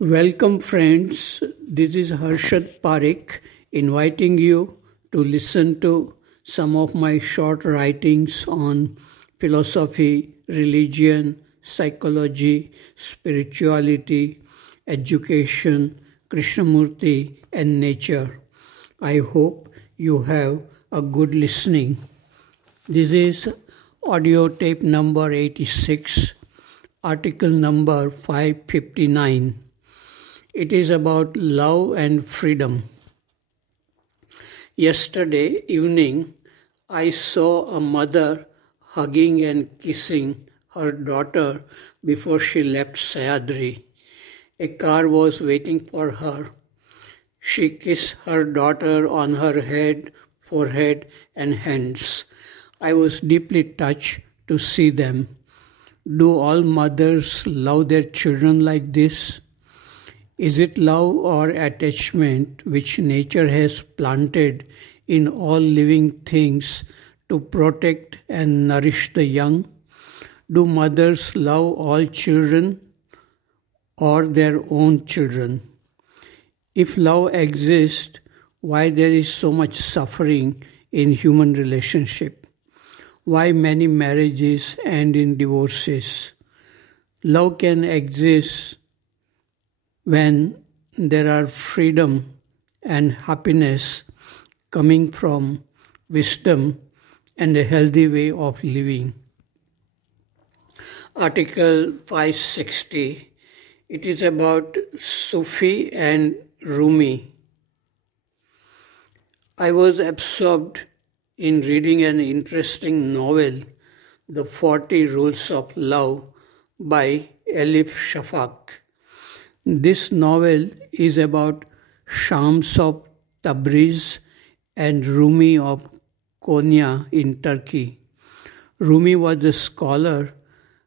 Welcome, friends. This is Harshad Parekh inviting you to listen to some of my short writings on philosophy, religion, psychology, spirituality, education, Krishnamurti, and nature. I hope you have a good listening. This is audio tape number 86, article number 559. It is about love and freedom. Yesterday evening, I saw a mother hugging and kissing her daughter before she left Sayadri. A car was waiting for her. She kissed her daughter on her head, forehead, and hands. I was deeply touched to see them. Do all mothers love their children like this? Is it love or attachment which nature has planted in all living things to protect and nourish the young? Do mothers love all children or their own children? If love exists, why there is so much suffering in human relationship? Why many marriages end in divorces? Love can exist when there are freedom and happiness coming from wisdom and a healthy way of living. Article 560. It is about Sufi and Rumi. I was absorbed in reading an interesting novel, The 40 Rules of Love by Elif Shafak. This novel is about Shams of Tabriz and Rumi of Konya in Turkey. Rumi was a scholar,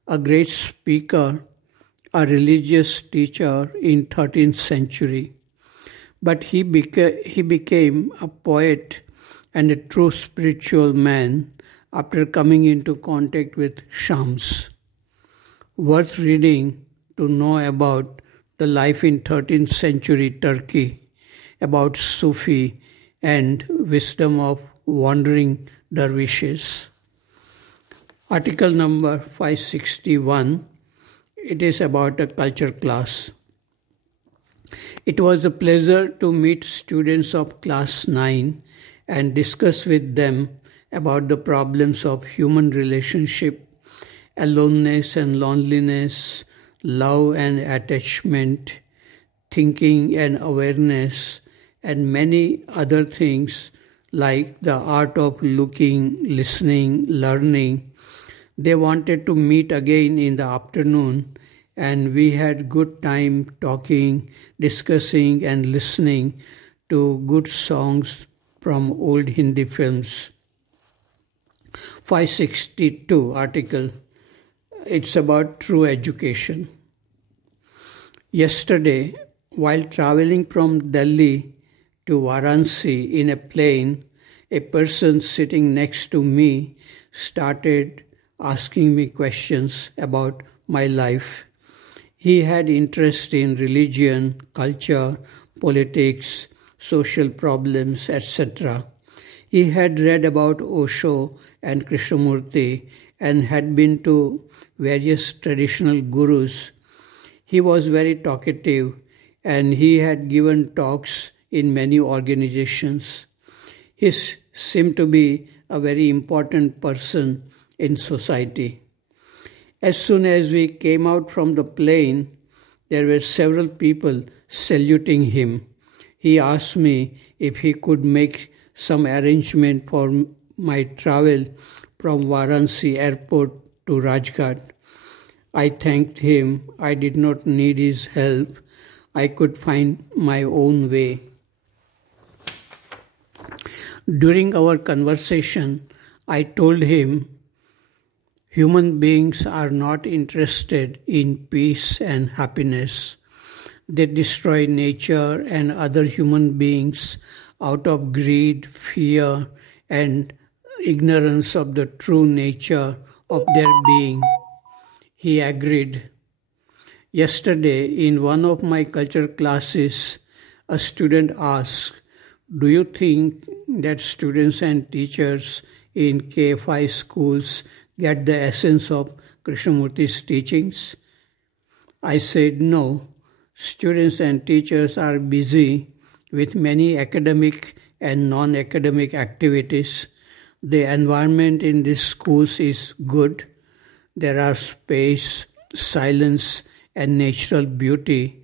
a great speaker, a religious teacher in 13th century. But he became a poet and a true spiritual man after coming into contact with Shams. Worth reading to know about the life in 13th century Turkey, about Sufi and wisdom of wandering dervishes. Article number 561. It is about a culture class. It was a pleasure to meet students of class 9 and discuss with them about the problems of human relationship, aloneness and loneliness, love and attachment, thinking and awareness, and many other things like the art of looking, listening, learning. They wanted to meet again in the afternoon, and we had good time talking, discussing, and listening to good songs from old Hindi films. 562 article. It's about true education. Yesterday, while traveling from Delhi to Varanasi in a plane, a person sitting next to me started asking me questions about my life. He had interest in religion, culture, politics, social problems, etc. He had read about Osho and Krishnamurti and had been to various traditional gurus. He was very talkative and he had given talks in many organizations. He seemed to be a very important person in society. As soon as we came out from the plane, there were several people saluting him. He asked me if he could make some arrangement for my travel from Varanasi airport to Rajghat. I thanked him. I did not need his help. I could find my own way. During our conversation, I told him human beings are not interested in peace and happiness. They destroy nature and other human beings out of greed, fear, and ignorance of the true nature of their being. He agreed. Yesterday, in one of my culture classes, a student asked, "Do you think that students and teachers in KFI schools get the essence of Krishnamurti's teachings?" I said no. Students and teachers are busy with many academic and non-academic activities. The environment in these schools is good. There are space, silence, and natural beauty.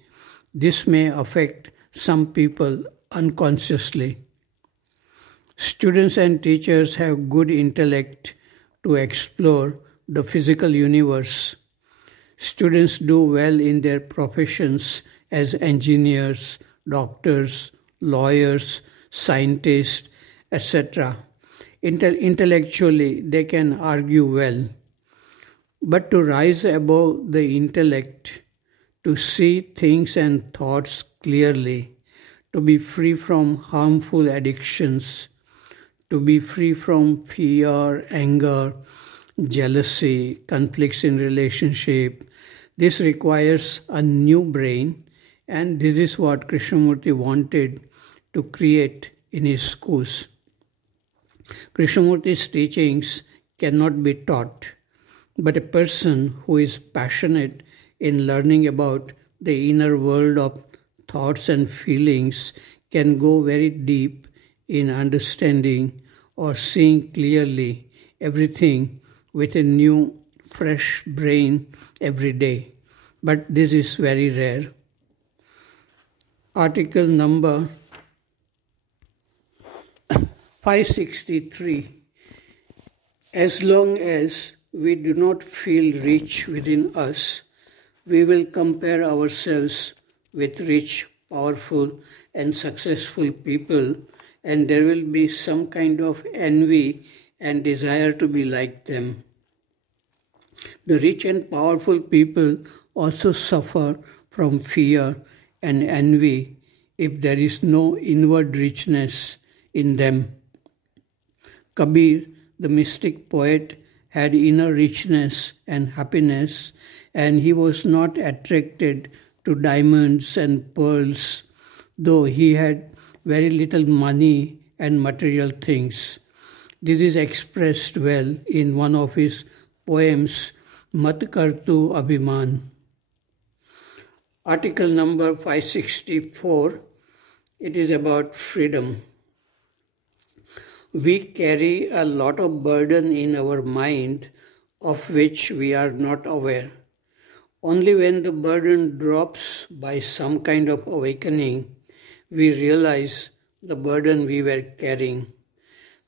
This may affect some people unconsciously. Students and teachers have good intellect to explore the physical universe. Students do well in their professions as engineers, doctors, lawyers, scientists, etc. Intellectually, they can argue well. But to rise above the intellect, to see things and thoughts clearly, to be free from harmful addictions, to be free from fear, anger, jealousy, conflicts in relationship, this requires a new brain, and this is what Krishnamurti wanted to create in his schools. Krishnamurti's teachings cannot be taught, but a person who is passionate in learning about the inner world of thoughts and feelings can go very deep in understanding or seeing clearly everything with a new, fresh brain every day. But this is very rare. Article number 563. As long as we do not feel rich within us, we will compare ourselves with rich, powerful, and successful people, and there will be some kind of envy and desire to be like them. The rich and powerful people also suffer from fear and envy if there is no inward richness in them. Kabir, the mystic poet, had inner richness and happiness, and he was not attracted to diamonds and pearls, though he had very little money and material things. This is expressed well in one of his poems, Mat Kartu Abhiman. Article number 564, it is about freedom. We carry a lot of burden in our mind of which we are not aware. Only when the burden drops by some kind of awakening, we realize the burden we were carrying.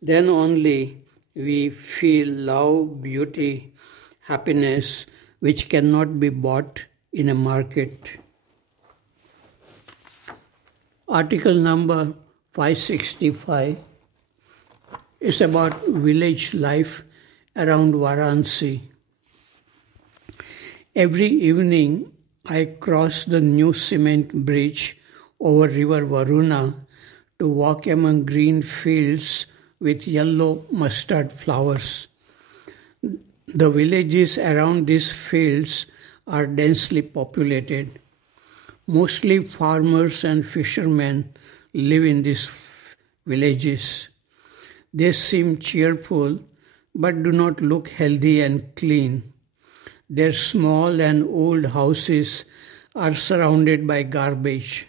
Then only we feel love, beauty, happiness, which cannot be bought in a market. Article number 565 is about village life around Varanasi. Every evening, I cross the new cement bridge over river Varuna to walk among green fields with yellow mustard flowers. The villages around these fields are densely populated. Mostly farmers and fishermen live in these villages. They seem cheerful but do not look healthy and clean. Their small and old houses are surrounded by garbage.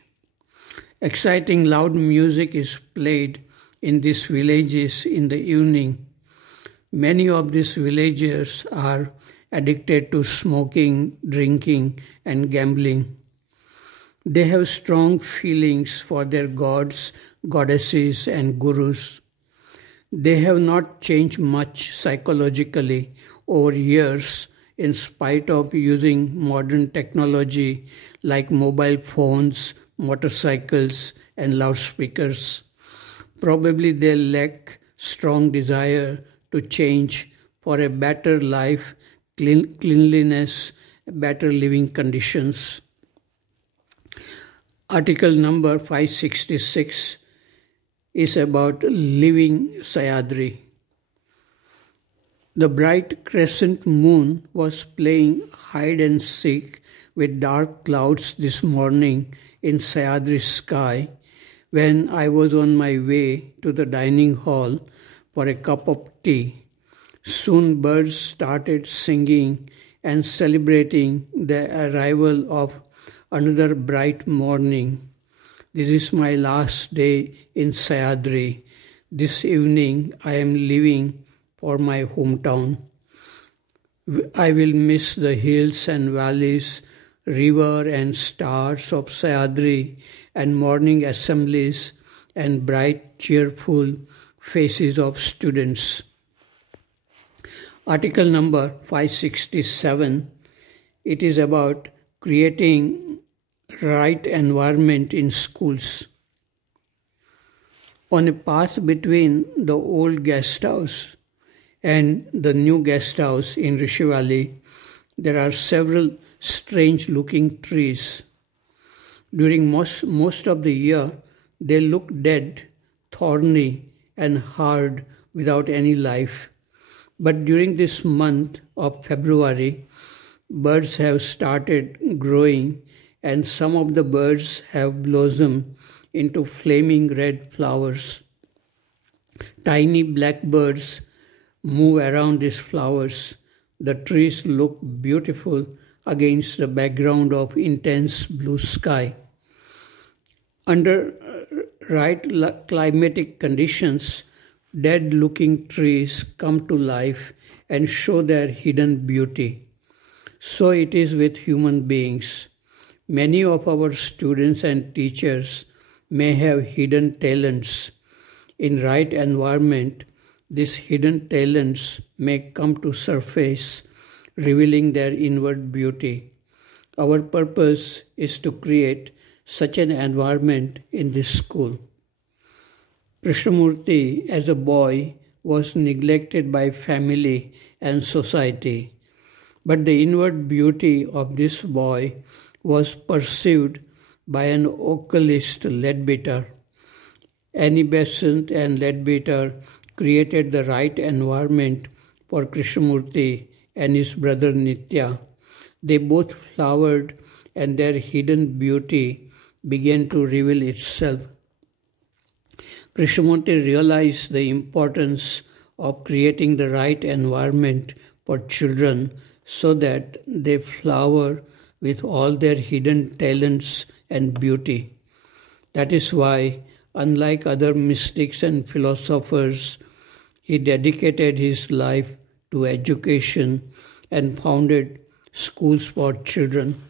Exciting loud music is played in these villages in the evening. Many of these villagers are addicted to smoking, drinking, and gambling. They have strong feelings for their gods, goddesses, and gurus. They have not changed much psychologically over years in spite of using modern technology like mobile phones, motorcycles, and loudspeakers. Probably they lack strong desire to change for a better life, cleanliness, better living conditions. Article number 566 is about living Sayadri. The bright crescent moon was playing hide and seek with dark clouds this morning in Sahyadri's sky when I was on my way to the dining hall for a cup of tea. Soon birds started singing and celebrating the arrival of another bright morning. This is my last day in Sahyadri. This evening I am leaving for my hometown. I will miss the hills and valleys, river and stars of Sahyadri, and morning assemblies and bright, cheerful faces of students. Article number 567. It is about creating right environment in schools. On a path between the old guest house and the new guest house in Rishi Valley, there are several strange-looking trees. During most of the year, they look dead, thorny, and hard without any life. But during this month of February, birds have started growing, and some of the birds have blossomed into flaming red flowers. Tiny black birds move around these flowers. The trees look beautiful against the background of intense blue sky. Under right climatic conditions, dead-looking trees come to life and show their hidden beauty. So it is with human beings. Many of our students and teachers may have hidden talents. In right environment, these hidden talents may come to surface, revealing their inward beauty. Our purpose is to create such an environment in this school. Krishnamurti, as a boy, was neglected by family and society, but the inward beauty of this boy was perceived by an occultist, Leadbeater. Annie Besant and Leadbeater created the right environment for Krishnamurti and his brother Nitya. They both flowered and their hidden beauty began to reveal itself. Krishnamurti realized the importance of creating the right environment for children so that they flower with all their hidden talents and beauty. That is why, unlike other mystics and philosophers, he dedicated his life to education and founded schools for children.